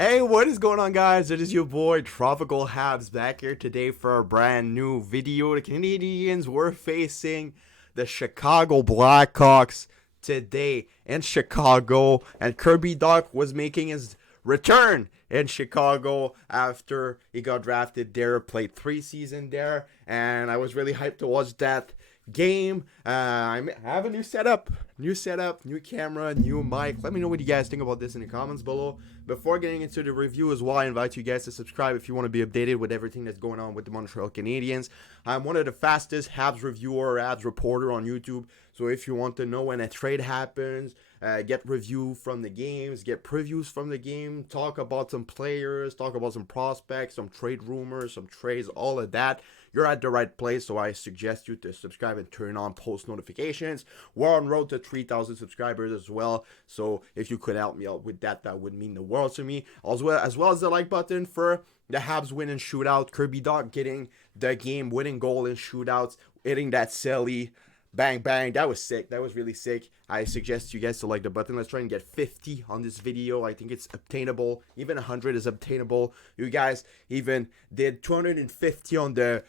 Hey, what is going on, guys? It is your boy Tropical Habs back here today for a brand new video. The Canadians were facing the Chicago Blackhawks today in Chicago, and Kirby Dach was making his return in Chicago after he got drafted there, played 3 seasons there, and I was really hyped to watch that game. I have a new setup, new camera, new mic. Let me know what you guys think about this in the comments below. Before getting into the review as well, I invite you guys to subscribe if you want to be updated with everything that's going on with the Montreal Canadiens. I'm one of the fastest Habs reviewer, Habs reporter on YouTube. So if you want to know when a trade happens, get review from the games, get previews from the game, talk about some players, talk about some prospects, some trade rumors, some trades, all of that, you're at the right place. So I suggest you to subscribe and turn on post notifications. We're on road to 3,000 subscribers as well. So if you could help me out with that, that would mean the world to me. As well as the like button for the Habs win and shootout. Kirby Dach getting the game winning goal in shootouts, hitting that silly bang bang. That was sick. That was really sick. I suggest you guys to like the button. Let's try and get 50 on this video. I think it's obtainable. Even 100 is obtainable. You guys even did 250 on the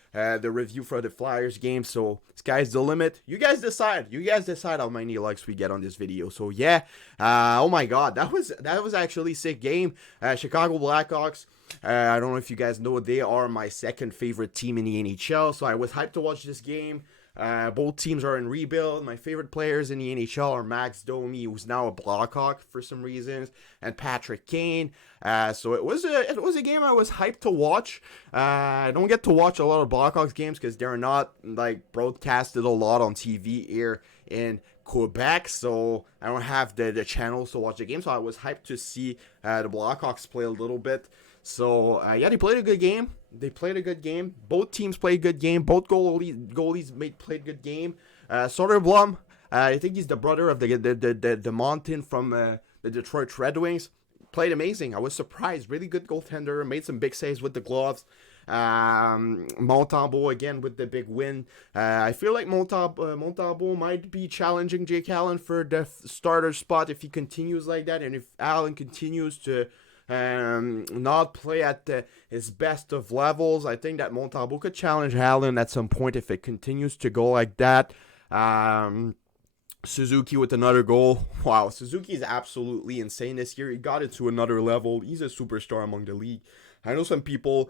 review for the Flyers game. So sky's the limit. You guys decide. You guys decide how many likes we get on this video. So yeah. Oh my God, that was actually a sick game. Chicago Blackhawks. I don't know if you guys know, they are my second favorite team in the NHL. So I was hyped to watch this game. Both teams are in rebuild. My favorite players in the NHL are Max Domi, who's now a Blackhawk for some reasons, and Patrick Kane. So it was a game I was hyped to watch. I don't get to watch a lot of Blackhawks games because they're not like broadcasted a lot on TV here in Quebec, so I don't have the channels to watch the game. So I was hyped to see the Blackhawks play a little bit. So yeah, they played a good game. Both teams played a good game. Both goalies played a good game. Soderblom, I think he's the brother of the Mountain from the Detroit Red Wings, played amazing. I was surprised. Really good goaltender. Made some big saves with the gloves. Montembeault again with the big win. I feel like Montembeault might be challenging Jake Allen for the starter spot if he continues like that, and if Allen continues to not play at his best of levels. I think that Montembeault could challenge Allen at some point if it continues to go like that. Suzuki with another goal. Wow, Suzuki is absolutely insane this year. He got it to another level. He's a superstar among the league. I know some people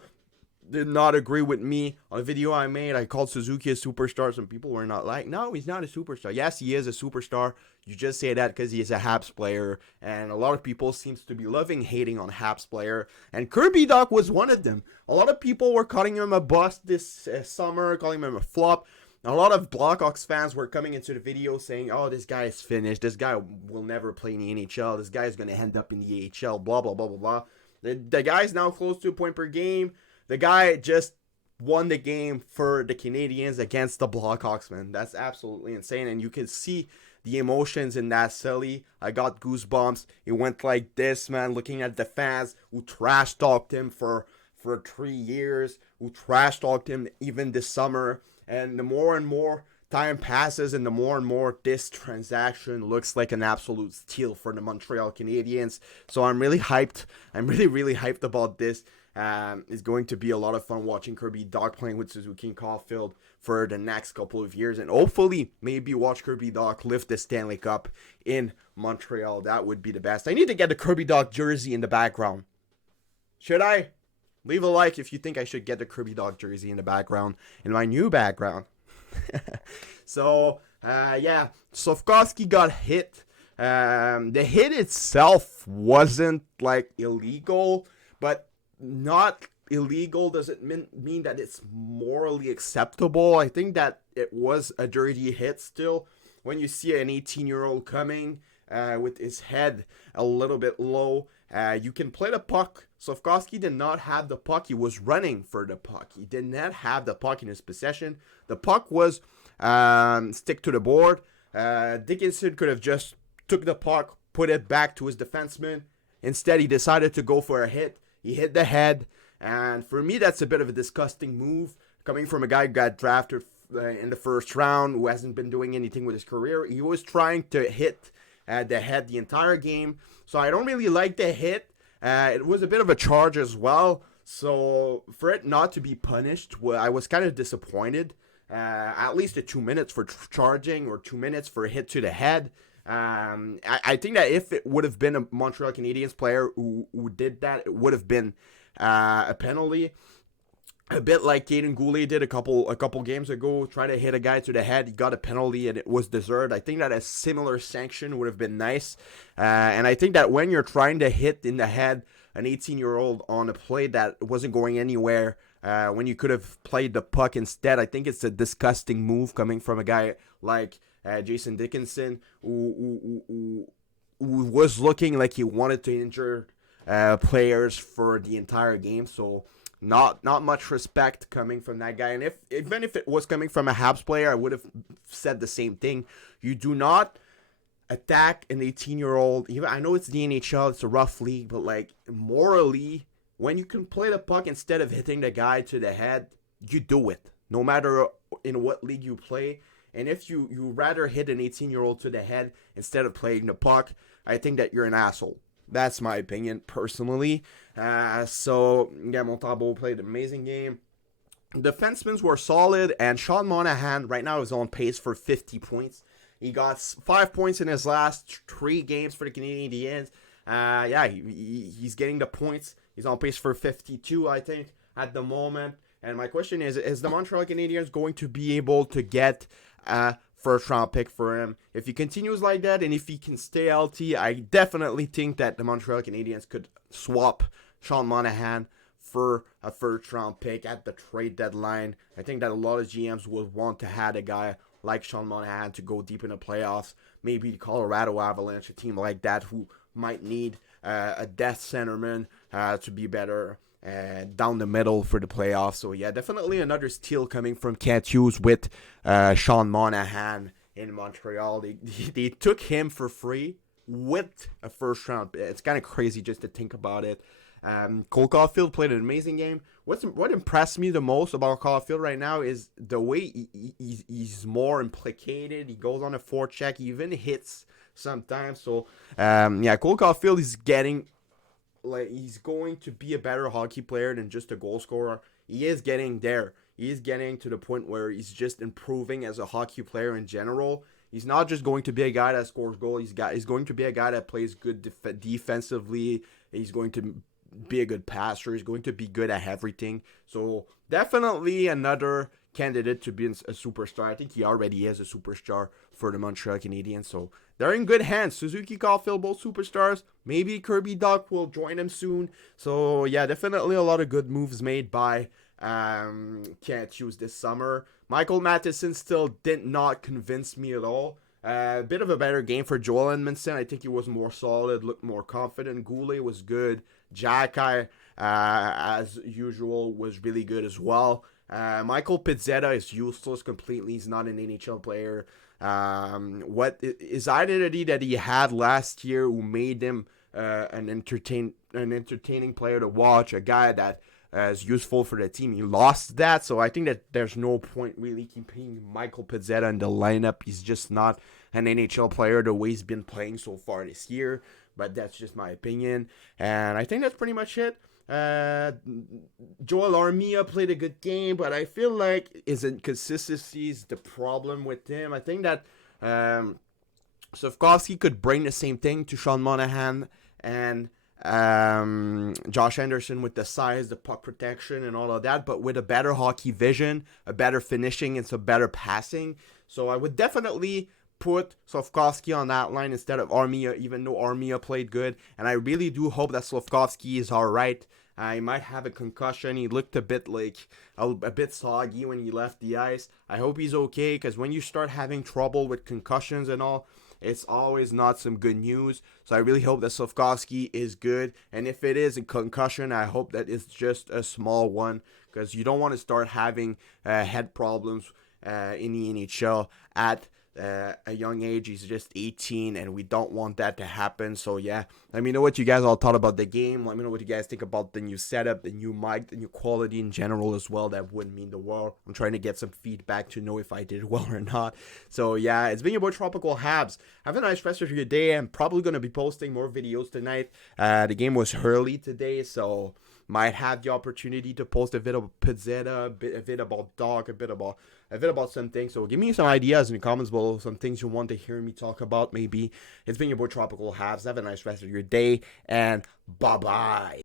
did not agree with me on a video I made. I called Suzuki a superstar. Some people were not like, no, he's not a superstar. Yes, he is a superstar. You just say that because he is a Habs player, and a lot of people seems to be hating on Habs player, and Kirby Dach was one of them. A lot of people were calling him a bust this summer, calling him a flop. A lot of Blackhawks fans were coming into the video saying, oh, this guy is finished. This guy will never play in the NHL. This guy is going to end up in the AHL, blah, blah, blah, blah, blah. The guy's now close to a point per game. The guy just won the game for the Canadiens against the Blackhawks, man. That's absolutely insane. And you can see the emotions in that silly. I got goosebumps. It went like this, man, looking at the fans who trash talked him for 3 years, who trash talked him even this summer. And the more and more time passes and the more this transaction looks like an absolute steal for the Montreal Canadiens. So I'm really hyped. I'm really hyped about this. It's going to be a lot of fun watching Kirby Dach playing with Suzuki and Caulfield for the next couple of years, and hopefully maybe watch Kirby Dach lift the Stanley Cup in Montreal. That would be the best. I need to get the Kirby Dach jersey in the background. Should I? Leave a like if you think I should get the Kirby Dach jersey in the background, in my new background. So yeah, Slafkovsky got hit. The hit itself wasn't like illegal, but not illegal doesn't mean that it's morally acceptable. I think that it was a dirty hit still. When you see an 18-year-old coming with his head a little bit low, you can play the puck. Slafkovsky did not have the puck. He was running for the puck. He did not have the puck in his possession. The puck was stick to the board. Dickinson could have just took the puck, put it back to his defenseman. Instead, he decided to go for a hit. He hit the head, and for me, that's a bit of a disgusting move. Coming from a guy who got drafted in the first round, who hasn't been doing anything with his career. He was trying to hit the head the entire game, so I don't really like the hit. It was a bit of a charge as well. So for it not to be punished, I was kind of disappointed. At least the 2 minutes for charging or 2 minutes for a hit to the head. I think that if it would have been a Montreal Canadiens player who did that, it would have been a penalty. A bit like Caden Goulet did a couple games ago, try to hit a guy to the head. He got a penalty and it was deserved. I think that a similar sanction would have been nice. And I think that when you're trying to hit in the head an 18-year-old on a play that wasn't going anywhere, when you could have played the puck instead, I think it's a disgusting move coming from a guy like Jason Dickinson, who was looking like he wanted to injure players for the entire game. So not much respect coming from that guy. And even if it was coming from a Habs player, I would have said the same thing. You do not attack an 18-year-old. Even I know it's the NHL, it's a rough league, but like morally, when you can play the puck instead of hitting the guy to the head, you do it. No matter in what league you play. And if you rather hit an 18-year-old to the head instead of playing the puck, I think that you're an asshole. That's my opinion, personally. So, yeah, Montembeault played an amazing game. Defensemen were solid, and Sean Monahan right now is on pace for 50 points. He got 5 points in his last 3 games for the Canadiens. He's getting the points. He's on pace for 52, I think, at the moment. And my question is the Montreal Canadiens going to be able to get a first-round pick for him? If he continues like that and if he can stay healthy, I definitely think that the Montreal Canadiens could swap Sean Monahan for a first-round pick at the trade deadline. I think that a lot of GMs would want to have a guy like Sean Monahan to go deep in the playoffs. Maybe the Colorado Avalanche, a team like that who might need a death centerman to be better down the middle for the playoffs. So yeah, definitely another steal coming from Kent Hughes with Sean Monahan in Montreal. They took him for free with a first round. It's kind of crazy just to think about it. Cole Caulfield played an amazing game. What impressed me the most about Caulfield right now is the way he's more implicated. He goes on a forecheck. He even hits sometimes. So Cole Caulfield is getting, like, he's going to be a better hockey player than just a goal scorer. He is getting there. He is getting to the point where he's just improving as a hockey player in general. He's not just going to be a guy that scores goals. He's going to be a guy that plays good defensively. He's going to be a good passer. He's going to be good at everything. So definitely another candidate to be a superstar. I think he already is a superstar for the Montreal Canadiens. So they're in good hands. Suzuki, Caulfield, both superstars. Maybe Kirby Dach will join him soon. So yeah, definitely a lot of good moves made by Kent Hughes this summer. Michael Matheson still did not convince me at all. A bit of a better game for Joel Edmondson. I think he was more solid, looked more confident. Goulet was good. Jacky, as usual, was really good as well. Michael Pizzetta is useless completely. He's not an NHL player. What his identity that he had last year, who made him an entertaining player to watch, a guy that is useful for the team. He lost that, so I think that there's no point really keeping Michael Pizzetta in the lineup. He's just not an NHL player the way he's been playing so far this year, but that's just my opinion. And I think that's pretty much it. Joel Armia played a good game, but I feel like his inconsistency is the problem with him. I think that Slafkovsky could bring the same thing to Sean Monahan and Josh Anderson with the size, the puck protection, and all of that, but with a better hockey vision, a better finishing, and some better passing. So I would definitely put Slafkovsky on that line instead of Armia, even though Armia played good. And I really do hope that Slafkovsky is all right. He might have a concussion. He looked a bit soggy when he left the ice. I hope he's okay, because when you start having trouble with concussions and all, it's always not some good news. So I really hope that Slafkovsky is good. And if it is a concussion, I hope that it's just a small one, because you don't want to start having head problems in the NHL at a young age. He's just 18, and we don't want that to happen. So yeah, let me know what you guys all thought about the game. Let me know what you guys think about the new setup, the new mic, the new quality in general as well. That wouldn't mean the world. I'm trying to get some feedback to know if I did well or not. So yeah, it's been your boy Tropical Habs. Have a nice rest of your day. I'm probably gonna be posting more videos tonight. The game was early today, so might have the opportunity to post a video about Pizzetta, a bit about Dach, a bit about some things. So give me some ideas in the comments below, some things you want to hear me talk about maybe. It's been your boy Tropical Habs. Have a nice rest of your day, and bye-bye.